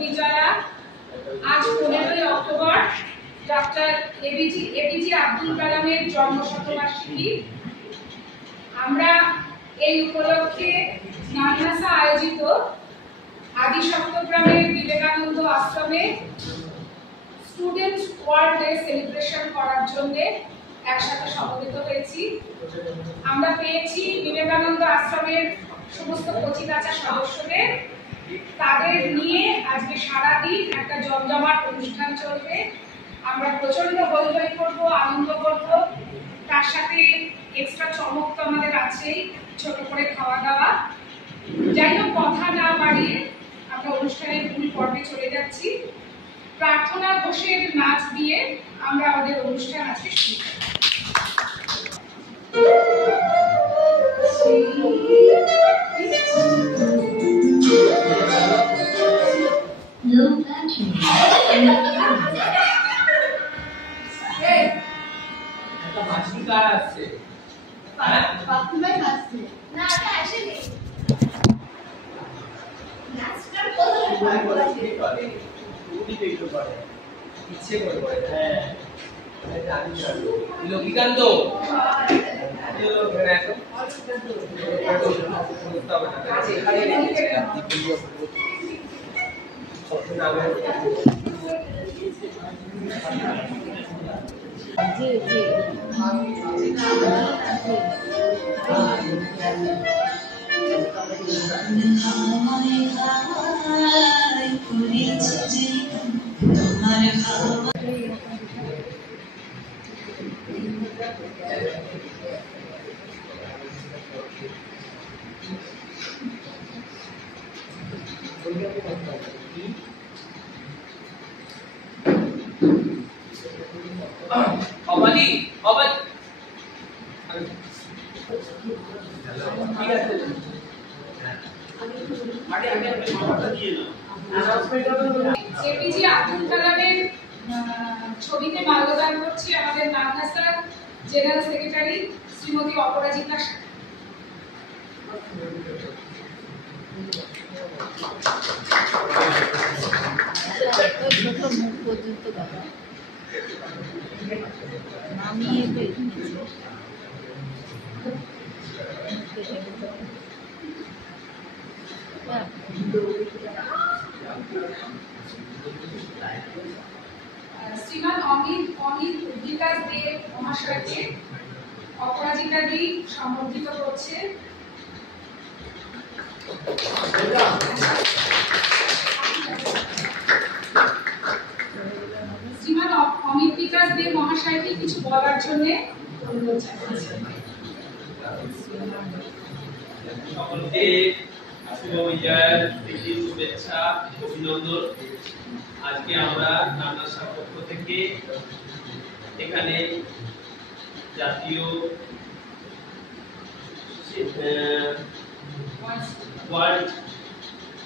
বিজয়া আজ 15ই October doctor APJ Abdul কালামের জন্ম শতবার্ষিকী। আমরা এই উপলক্ষে নান্নাসা আয়োজিত আদি সপ্তগ্রামের বিবেকানন্দ আশ্রমে স্টুডেন্টস ওয়ার্ল্ড ডে সেলিব্রেশন করার জন্য একসাথে সমবেত হয়েছি। আমরা পেয়েছি বিবেকানন্দ আশ্রমের সমস্ত কচিকাঁচা সদস্যদের, তাদের নিয়ে আজকে সারাদিন একটা জমজমাট অনুষ্ঠান চলবে। আমরা প্রচন্ড হৈ হৈ করবো, আনন্দ করবো, তার সাথে এক্সট্রা চমক তো আমাদের আছেই, ছোট করে খাওয়া দাওয়া। যাই হোক, কথা না বাড়িয়ে আমরা অনুষ্ঠানের মূল পর্বে চলে যাচ্ছি। প্রার্থনা ঘোষের নাচ দিয়ে আমরা আমাদের অনুষ্ঠান আজকে শুরু করব। লক্ষ্মীকান্ত এপিজে আব্দুল কালামের ছবিতে মাল্যদান করছে আমাদের নান্নাসার জেনারেল সেক্রেটারি শ্রীমতী অপরাজিতা। শ্রীমান অমিত বিকাশ দেব মহাশয়কে অপরাজিতা দি সম্বর্ধিত করছে। শ্রীমান অমিত বিকাশ দেব মহাশয়কে কিছু বলার জন্য অনুরোধ জানাচ্ছি। সকলকে শুভ বিজয়ের প্রীতি শুভেচ্ছা অভিনন্দন। আজকে আমরা নান্নাসার পক্ষ থেকে এখানে জাতীয় ওয়ার্ল্ড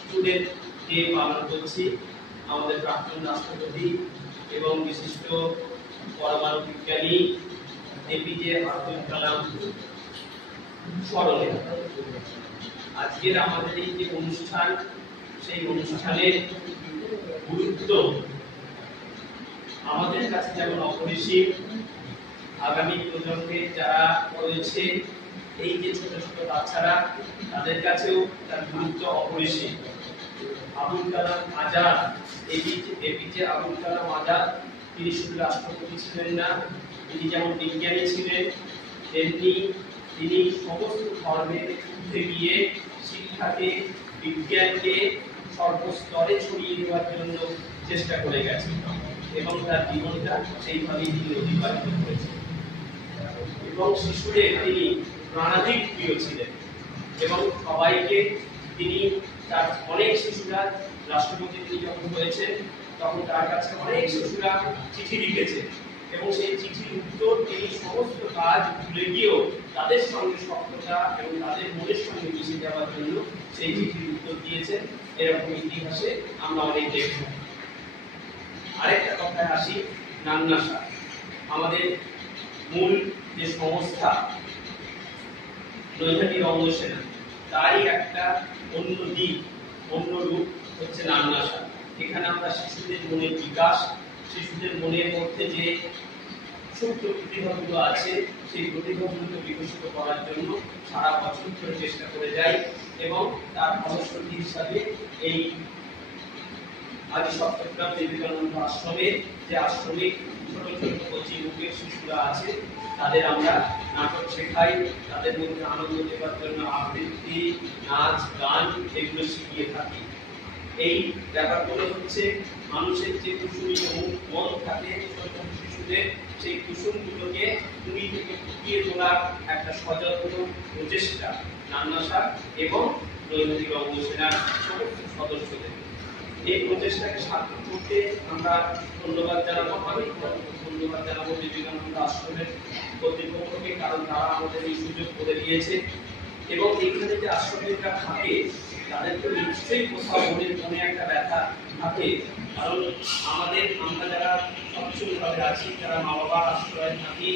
স্টুডেন্ট ডে পালন করছি। আমাদের প্রাক্তন রাষ্ট্রপতি এবং বিশিষ্ট পরমাণু বিজ্ঞানী এপিজে আব্দুল কালাম স্মরণে আজকের আমাদের এই যে অনুষ্ঠান, সেই অনুষ্ঠানের গুরুত্ব আমাদের কাছে যেমন অপরিসীম, আগামী প্রজন্মে যারা রয়েছে এই যে ছোট ছোট বাচ্চারা, তাদের কাছেও তার গুরুত্ব অপরিসীম। আবুল কালাম আজাদ, এপিজে আবুল কালাম আজাদ, তিনি শুধু রাষ্ট্রপতি ছিলেন না, তিনি যেমন বিজ্ঞানী ছিলেন, তেমনি তিনি সমস্ত ধর্মের ঊর্ধ্বে গিয়ে শিক্ষাকে, বিজ্ঞানকে সর্বস্তরে ছড়িয়ে দেওয়ার জন্য চেষ্টা করে গেছেন এবং তার জীবনটা সেইভাবেই তিনি অতিবাহিত করেছেন। এবং শিশুদের তিনি প্রাণাধিক প্রিয় ছিলেন এবং সবাইকে তিনি, তার অনেক শিশুরা রাষ্ট্রপতি তিনি যখন হয়েছেন তখন তার কাছে অনেক শিশুরা চিঠি লিখেছেন এবং সেই চিঠির উত্তর তিনি সমস্ত কাজ ভুলে গিয়েও তাদের সঙ্গে সখ্যতা এবং তাদের মনের সঙ্গে মিশে যাওয়ার জন্য সেই চিঠির উত্তর দিয়েছেন। এরকম ইতিহাসে আমরা অনেক দেখব। আরেকটা কথায় আসি, নান্নাসা আমাদের মূল যে সংস্থা নৈহাটি রঙ্গসেনা, তারই একটা অন্য দিক, অন্য রূপ হচ্ছে নান্নাসা। যেখানে আমরা শিশুদের মনের বিকাশ, শিশুদের মনের মধ্যে যে সুপ্ত প্রতিভাগুলো আছে সেই প্রতিভাগুলোকে বিকশিত করার জন্য সারা বছর ধরে চেষ্টা করে যাই এবং তার ফলশ্রুতি হিসাবে এই আদি সপ্তগ্রাম বিবেকানন্দ আশ্রমের যে আশ্রমিক ছোট ছোট কচি মুখের শিশুরা আছে তাদের আমরা নাটক শেখাই, তাদের মধ্যে আনন্দ দেওয়ার জন্য আবৃত্তি, নাচ, গান এগুলো শিখিয়ে থাকি। এই ব্যাপারগুলো হচ্ছে মানুষের যে কুসুমী মন থাকে ছোট শিশুদের, সেই কুসুমগুলোকে তুমি থেকে ফুটিয়ে তোলার একটা সযত্ন প্রচেষ্টা নান্না স্যার এবং নৈতিক অঙ্গসেনার সমস্ত সদস্যদের। এই প্রচেষ্টাকে সার্থক করতে আমরা ধন্যবাদ জানাবো, আমি ধন্যবাদ জানাবো বিবেকানন্দ আশ্রমের কর্তৃপক্ষকে, কারণ তারা আমাদের এই সুযোগ করে দিয়েছে। এবং এখানে যে আশ্রমিকরা থাকে তাদের তো নিশ্চয়ই কোথাও মনে একটা ব্যথা থাকে, কারণ আমরা যারা সচ্ছলভাবে আছি, যারা মা বাবার আশ্রয়ে থাকি,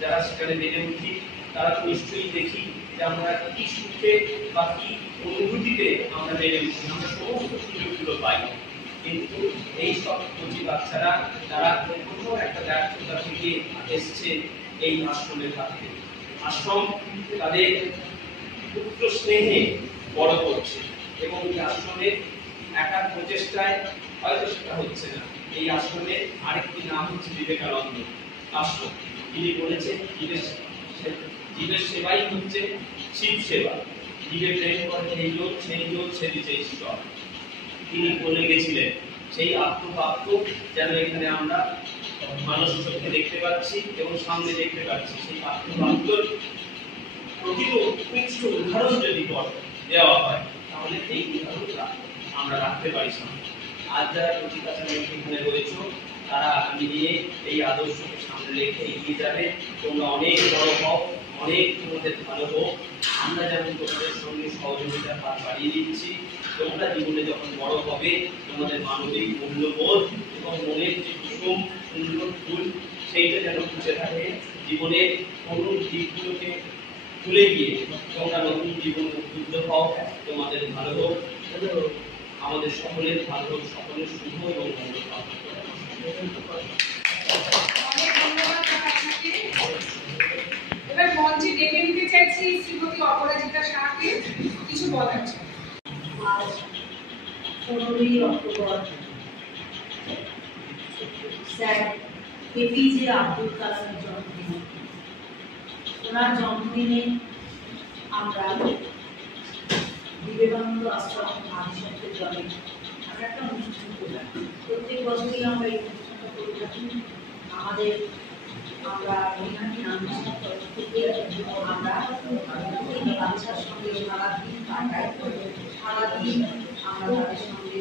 যারা সেখানে বেড়ে উঠি, তারা তো নিশ্চয়ই দেখি যে আমরা কি সুখে বা কি অনুভূতিতে আমরা বেড়ে উঠি, আমরা সমস্ত সুযোগগুলো পাই। কিন্তু এই সব কচি বাচ্চারা তারা কোনো একটা ব্যর্থতা থেকে এসছে এই আশ্রমে থাকতে। আশ্রম তাদের পুত্র স্নেহে বড় করছে এবং এই আশ্রমের একার প্রচেষ্টায় হয়তো সেটা হচ্ছে না। এই আশ্রমের আরেকটি নাম হচ্ছে বিবেকানন্দ আশ্রম। তিনি বলেছেন জীবের সেবাই হচ্ছে শিব সেবা, জীবের প্রেম করে সেই জন সেবিছে ঈশ্বর। তিনি বলে গেছিলেন, সেই আত্মবাক্য যেন এখানে আমরা মানুষ চোখে দেখতে পাচ্ছি এবং সামনে দেখতে পাচ্ছি। সেই আত্মবাক্যর প্রকৃত উৎকৃষ্ট উদাহরণ যদি দেওয়া হয় তাহলে এই উদাহরণটা আমরা রাখতে পারি সামনে। আজ যারা কচিকাচারা এখানে রয়েছ তারা আগামী দিনে এই আদর্শকে সামনে রেখে এগিয়ে যাবে। তোমরা অনেক বড় হও, অনেক তোমাদের ভালো হোক। আমরা যেমন তোমাদের সঙ্গে সহযোগিতার হাত বাড়িয়ে দিচ্ছি, তোমরা জীবনে যখন বড় হবে তোমাদের মানবিক মূল্যবোধ এবং মনের যে কুসুম সুন্দর ফুল সেইটা যেন ফুটে থাকে জীবনের কোন দিকগুলোকে ভুলে গিয়ে তোমরা নতুন জীবন উদ্বুদ্ধ হও। তোমাদের ভালো হোক, আমাদের সকলের ভালো হোক, সকলের শুভ এবং মঙ্গল হোক। অনেক ধন্যবাদ আপনাকে। এবার মঞ্চে ডেকে নিতে চাইছি শ্রীমতী অপরাজিতা শাহকে কিছু বলার জন্য। আজ 15ই অক্টোবর স্যার এপিজে আব্দুল কালামের জন্মদিন। ওনার জন্মদিনে আমরা বিবেকানন্দ আশ্রম আদিশক্তির দলে আমরা একটা অনুষ্ঠান করি। প্রত্যেক বছরই আমরা এই অনুষ্ঠানটা করে থাকি। আমরা ওইখানে নামসার তরফ থেকে আমরা এই বাচ্চার সঙ্গে সারাদিন কাটাই। সারাদিন আমরা তাদের সঙ্গে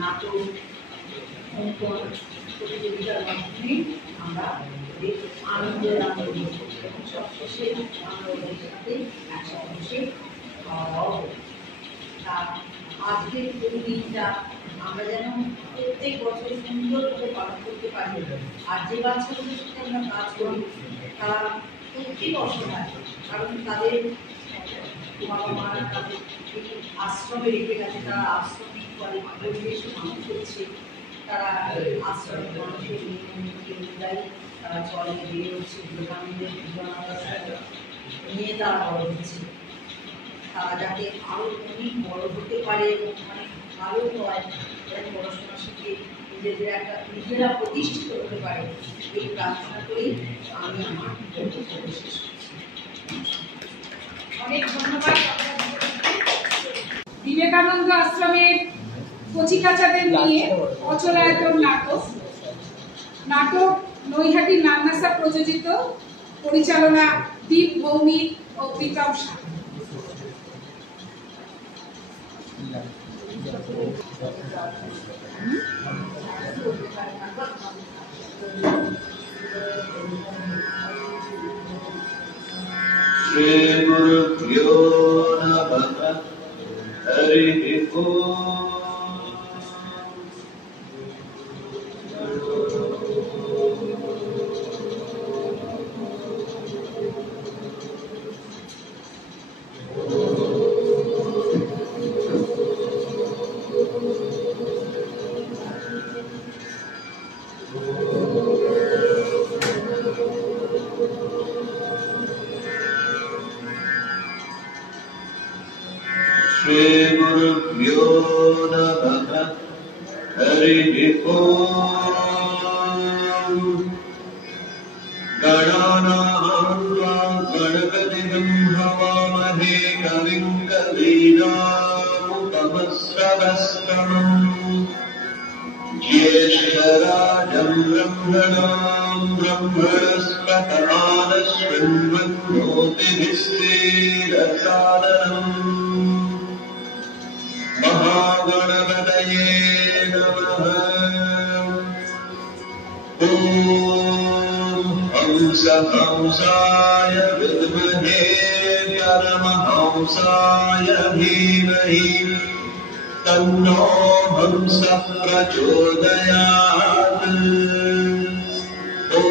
নাটক, অঙ্কন প্রতিযোগিতার মাধ্যমে আমরা আনন্দের আনন্দ এবং সবশেষে আমরা ওদের সাথে একসাথে বসে খাওয়া দাওয়া করি। তা আজকের এই দিনটা আমরা যেন প্রত্যেক বছর সুন্দরভাবে পালন করতে পারি। আর যে বাচ্চাগুলোর সাথে আমরা কাজ করি তারা প্রত্যেক অসহায়, কারণ তাদের বাবা মারা তাদের আশ্রমে রেখে গেছে, তারা আশ্রমিক পরিবেশে মানুষ হচ্ছে, তারা আশ্রমের মানুষের নিয়মনীতি অনুযায়ী তারা চলে বেড়ে হচ্ছে, বিবেকানন্দের নিয়ে তারা বড় হচ্ছে। তারা যাতে আরও অনেক বড় হতে পারে এবং অনেক ভালো হয়, এবং পড়াশোনা শিখে নিজেরা প্রতিষ্ঠিত হতে পারে, এই প্রার্থনা করেই আমি আমার বক্তব্য শেষ করছি। অনেক ধন্যবাদ। বিবেকানন্দ আশ্রমের কচিকাচাদের নিয়ে অচলায়তন নাটক নৈহাটি নান্নাসা প্রযোজিত, পরিচালনা দীপ ভৌমিক ও প্রীতম শাহ। श्री गुरुभ्यो नमः। हरिः ओम्। श्रीगुरुभ्यो नमः हरिः ओम् गणानां गणपतिं हवामहे कविं कवीनामुपमश्रवस्तमम् ज्येष्ठराजं ब्रह्मणां ब्रह्मणस्पत आनशृण्वन्नोतिभिस्तेरसादनम् महागणपतये नमः ॐ हंसाय विद्महे परमहंसाय धीमहि तन्नो हंसः प्रचोदयात् ॐ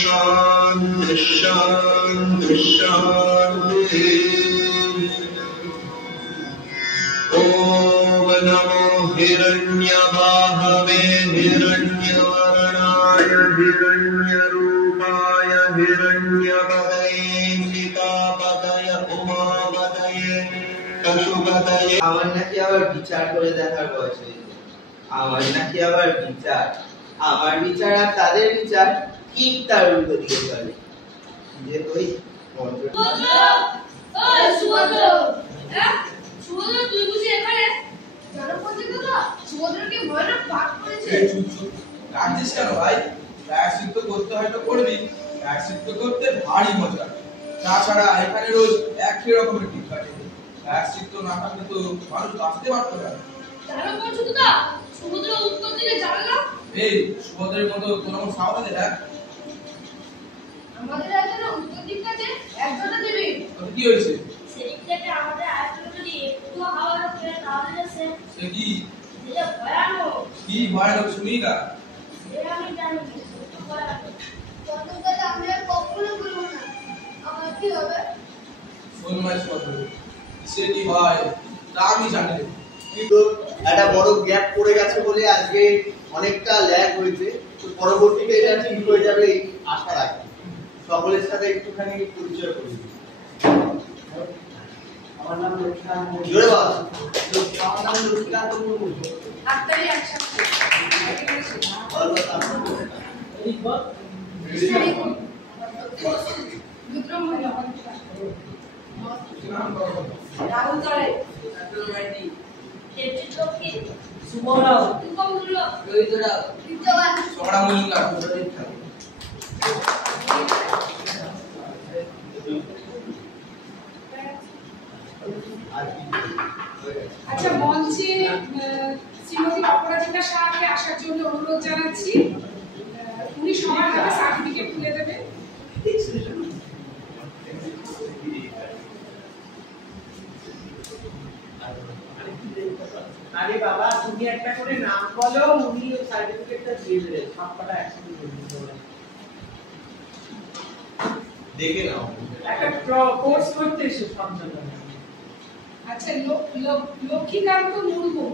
शान्ति शान्ति शान्तिः ॐ नमो हिरण्यबाहवे हिरण्यवर्णाय हिरण्यरूपाय हिरण्यपतये सीतापतय उमापतये पशुपतये আমার নাকি আবার বিচার করে দেখার বয়স হয়েছে। আমার নাকি আবার বিচার, আমার বিচার আর তাদের বিচার ঠিক তার উল্টো দিকে চলে। যে ওই তুই বুঝি এখানে সুভদ্রাকে ভয়ানক পাপ করেছে। কাঁদছিস কেন ভাই? প্রায়শ্চিত্ত করতে হয়তো করবি, প্রায়শ্চিত্ত করতে ভারী মজা। তাছাড়া এখানে রোজ একই রকমের টিপ কাটে, প্রায়শ্চিত্ত না থাকলে তো মানুষ বাঁচতে পারতো না। কেন করছো দাদা? সুভদ্রা উত্তর দিকে জানলাম। এই সুভদ্রের মতো কোনো সাহস আছে? দেখ আমাদের এখানে উত্তর দিকটাতে একজনটা দেবে। তোর কি হয়েছে? সেদিক থেকে আমাদের আয়তনে যদি একটু হাওয়া লাগে তাহলে সে কি যেটা ভয়ানক। কি ভয়ানক শুনি না? সে আমি জানি একটু ভয়ানক। তখন দাদা আমি আর কখনো বলবো না। আমার কি হবে? শোন মাই সুভদ্র, সে কি হয় তা আমি জানি না। কিন্তু একটা বড় গ্যাপ পড়ে গেছে বলে আজকে অনেকটা ল্যাগ হয়েছে, তো পরবর্তীতে এটা ঠিক হয়ে যাবে এই আশা রাখি। সকলের সাথে একটুখানি পরিচয় করি। আমার নাম লক্ষ্মীকান্ত মুর্মু। জোরে বল। আমার নাম লক্ষ্মীকান্ত মুর্মু। হাততালি একসাথে বল বল তারপর বল। এই বল। রুদ্রমহিলা রাহুল চলে। দেবজিৎ লক্ষ্মী, সুবরাও। তুকম মূল্য, রোহিত রাও। বিদ্যাবান, ঝগড়া মজুমদার। আচ্ছা, মঞ্চে শ্রীমতী অপরাজিতা শাহকে আসার জন্য অনুরোধ জানাচ্ছি। উনি সবার হাতে সার্টিফিকেট তুলে দেবেন। আরে বাবা, তুমি একটা করে নাম বলো, উনি ওই সার্টিফিকেটটা দিয়ে দেবে। সবকটা একসাথে দিয়ে দেবে। দেখে নাও। একটা কোর্স করতে এসে সব জায়গায়। আচ্ছা, লক্ষ্মীকান্ত মুর্মু।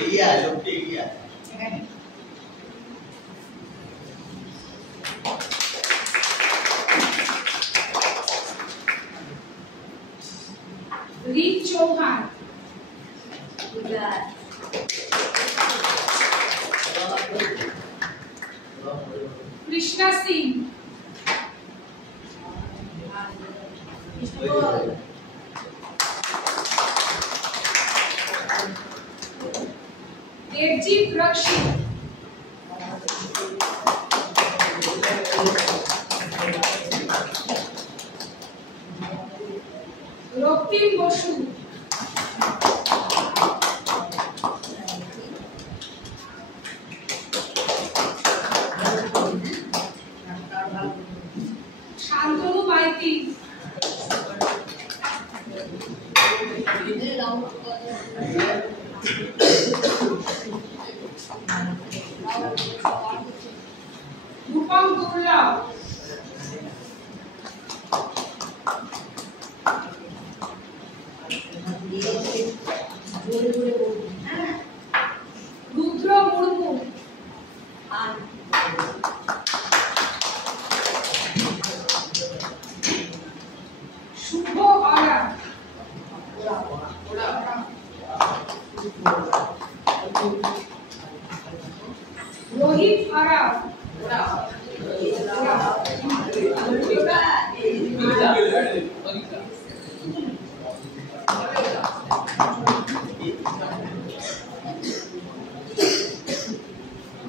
এগিয়ে আয়, লোকটি এগিয়ে আয়। রিক চৌহান, কৃষ্ণা সিং, देवजीत रक्षी, रক্তিम बसु, শান্তনু মাইতি, রূপম দুর্লভ, রুদ্র মুর্মু, শুভ অরা,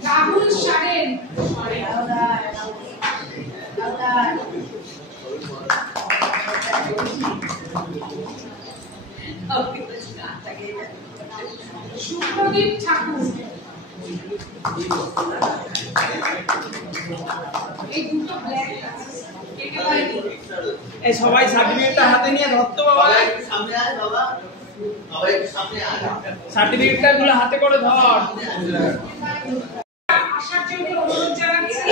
রাহুল সারেন। সুপ্রদীপ ঠাকুর। এই দুটো ব্ল্যাক আছে। এই সবাই সার্টিফিকেটটা হাতে নিয়ে ধরতো বাবা। সামনে আয় বাবা, সবাই একটু সামনে আয়। সার্টিফিকেটটা গুলো হাতে করে ধর। আসার জন্য অনুরোধ জানাচ্ছি।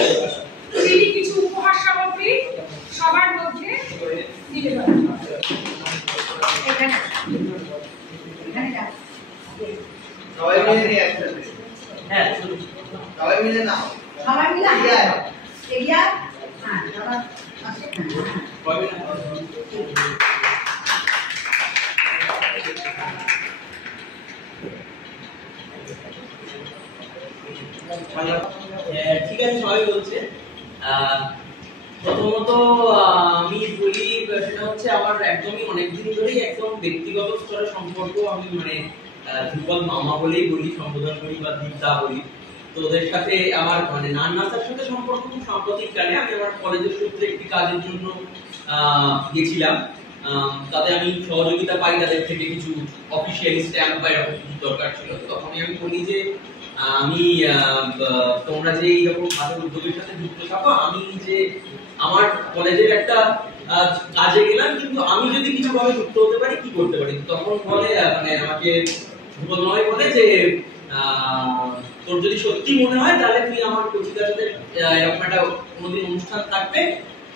তিনি কিছু উপহার সামগ্রী সবার মধ্যে দিতে পারেন। সবাই মিলে নিয়ে একসাথে। হ্যাঁ, সবাই মিলে নাও। সবাই মিলে এগিয়ে আয়। এগিয়ে আয়। হ্যাঁ, সবাই আসে। ঠিক আছে, সবাই বলছে। প্রথমত আমি বলি, সেটা হচ্ছে আমার একদমই অনেকদিন ধরেই একদম ব্যক্তিগত স্তরে সম্পর্ক। আমি মানে ধ্রুপদ মামা বলেই বলি, সম্বোধন করি বা দীপদা বলি। তো ওদের সাথে আমার মানে নান্নাসার সাথে সম্পর্ক খুব সাম্প্রতিককালে। আমি আমার কলেজের সূত্রে একটি কাজের জন্য গেছিলাম। তাতে আমি সহযোগিতা পাই তাদের থেকে, কিছু অফিসিয়ালি স্ট্যাম্প বা এরকম কিছু দরকার ছিল। তখনই আমি বলি যে আমি তোমরা যে এইরকম ভালো উদ্যোগের সাথে যুক্ত থাকো, আমি যে আমার কলেজের একটা কাজে গেলাম, কিন্তু আমি যদি কিছু ভাবে যুক্ত হতে পারি, কি করতে পারি। তখন বলে মানে আমাকে নয় বলে যে তোর যদি সত্যি মনে হয় তাহলে তুই আমার কচিকার সাথে এরকম একটা কোনোদিন অনুষ্ঠান থাকবে,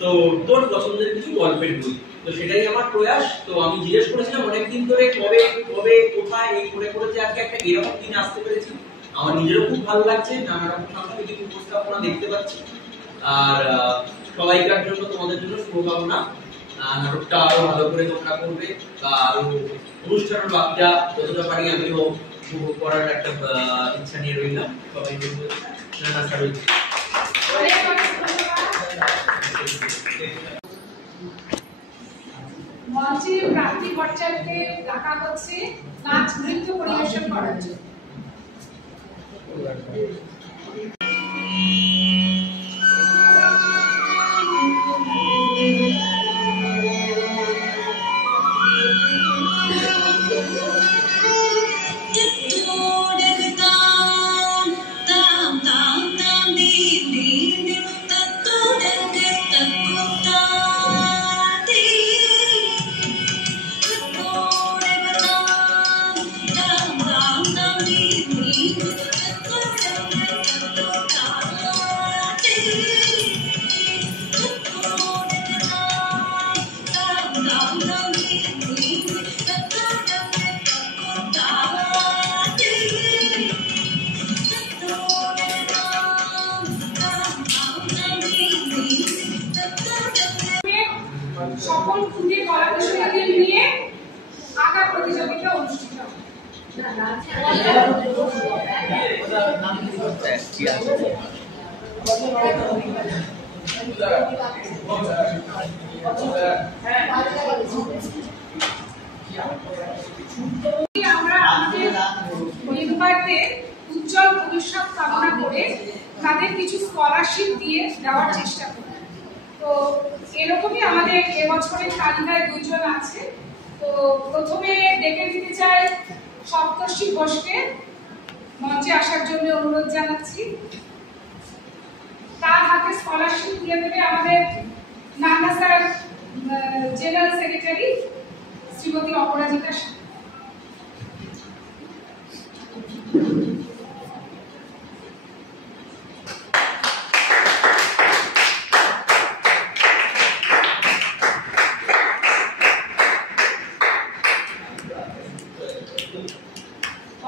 তো তোর পছন্দের কিছু গল্পের বই। তো সেটাই আমার প্রয়াস। তো আমি জিজ্ঞেস করেছিলাম অনেকদিন ধরে কবে কবে কোথায় এই করে করেছে, আজকে একটা এরকম দিন আসতে পেরেছি। আমার নিজেরও খুব ভালো লাগছে, নানা রকম সাংস্কৃতিক উপস্থাপনা দেখতে পাচ্ছি। আর সবাইকার জন্য, তোমাদের জন্য শুভকামনা। নাটকটা আরো ভালো করে তোমরা করবে, বা আরো অনুষ্ঠানের বাকিটা যতটা পারি আমিও উপভোগ করার একটা ইচ্ছা নিয়ে রইলাম। সবাই নানা স্যার মঞ্চে প্রান্তিক ভট্টাচার্যকে ডাকা হচ্ছে নাচ নৃত্য পরিবেশন করার জন্য। সকল ক্ষুদে কলা কুশলীদের নিয়ে আঁকা প্রতিযোগিতা অনুষ্ঠিত হবে। আমরা আমাদের মেম্বারদের উজ্জ্বল ভবিষ্যৎ কামনা করে তাদের কিছু স্কলারশিপ দিয়ে দেওয়ার চেষ্টা করি। তো এরকমই আমাদের এবছরের তালিকায় দুইজন আছে। তো প্রথমে ডেকে দিতে চাই সপ্তর্ষি ঘোষকে, মঞ্চে আসার জন্য অনুরোধ জানাচ্ছি। তার হাতে স্কলারশিপ দিয়ে দেবে আমাদের Nanna sir general secretary Shrimati Aparajita.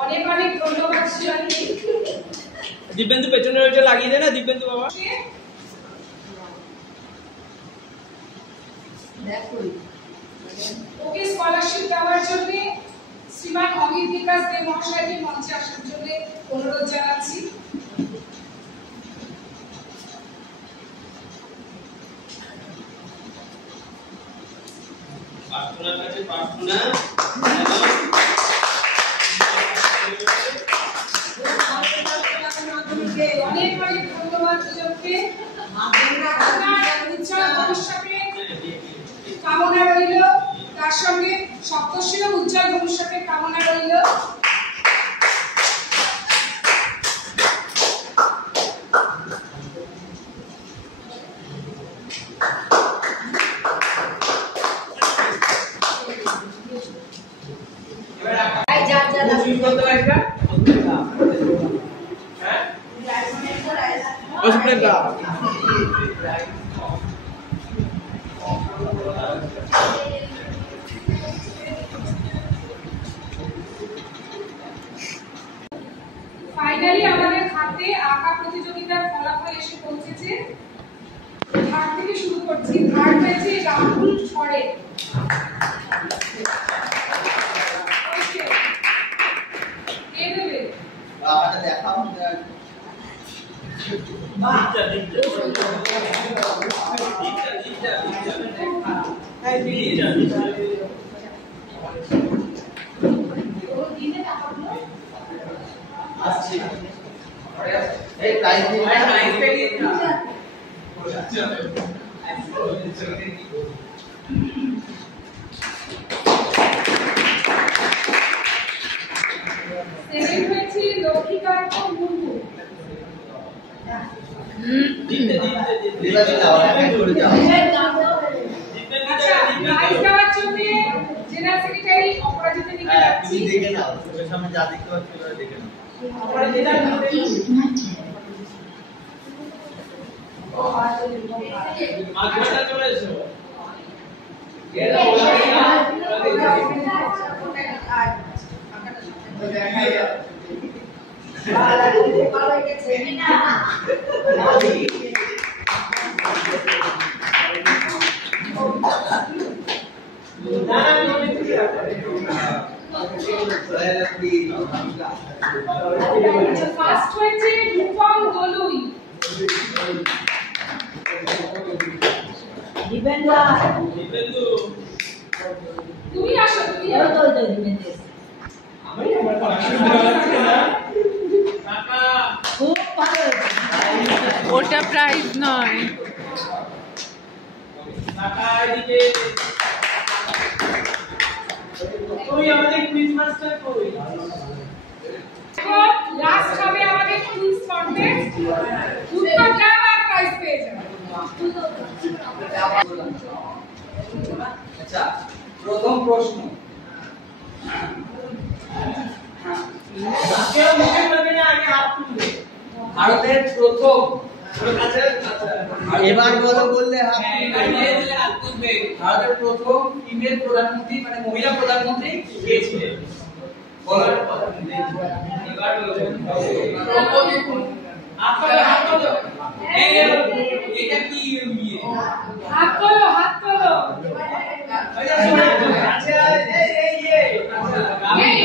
অনেক অনেক ধন্যবাদ শিলানি। দিব্যেন্দু পেছনে ওইটা লাগিয়ে দে না, দিব্যেন্দু বাবা। ওকে স্কলারশিপ দেওয়ার জন্য শ্রীমান অমিত বিকাশ দে মহাশয়কে মঞ্চে আসার জন্য অনুরোধ জানাচ্ছি। প্রার্থনার কাছে প্রার্থনা। উৎসবের কামনা রইল। ফাইনালি আমাদের হাতে আঁকা প্রতিযোগিতার ফলাফল এসে পৌঁছেছে। হাত থেকে শুরু করছি। থার্ড হয়েছে রাহুল ছড়ে। সেকেন্ড হয়েছে লক্ষ্মীকান্ত মুর্মু। আচ্ছা, প্রাইজ দেওয়ার জন্য জেনারেল সেক্রেটারি অপরাজিতাকে ডাকছি। তুমি দেখে নাও, ওর সামনে যা দেখতে পাচ্ছ ওটা দেখে নাও। অপরাজিতা মাঝখানটা চলে এসো। ফার্স্ট হয়েছে রূপম দলুই। তুমি আসো, তুমি ওটা প্রাইজ নয়। আমাদের কুইজ মাস্টার কই? এখন লাস্ট হবে আমাদের কুইজ কন্টেস্ট। উত্তর দাও আর প্রাইজ পেয়ে যাবে। আচ্ছা, প্রথম প্রশ্ন। কেউ মুখে বলবে না, আগে হাত তুলবে। ভারতের প্রথম এবার বলো বললে হাত তুলবে। ভারতের প্রথম ফিমেল প্রধানমন্ত্রী মানে মহিলা প্রধানমন্ত্রী কে ছিলেন? বলো। এবার হাত তোলো। এটা কি হাত তোলো, হাত তোলো।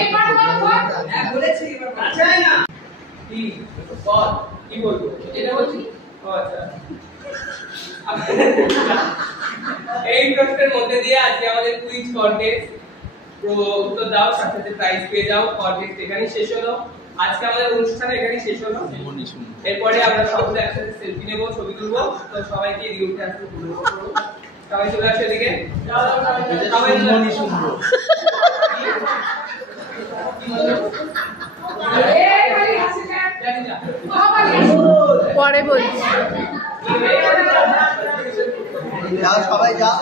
এবার বলেছি না কি বলবো এটা বলছি। আচ্ছা, এই প্রশ্নের মধ্যে দিয়ে আজকে আমাদের কুইজ কন্টেস্ট উত্তর দাও, সাথে সাথে প্রাইজ পেয়ে যাও। কন্টেস্ট এখানেই শেষ হলো। আজকে আমাদের অনুষ্ঠান এখানেই শেষ হলো। এরপরে আমরা সকলে একসাথে সেলফি নেবো, ছবি তুলবো। তো সবাইকে এদিকে উঠে আসতে বলবো। সবাই চলে আসো এদিকে। সবাই পরে বলছি। যাও, সবাই যাও।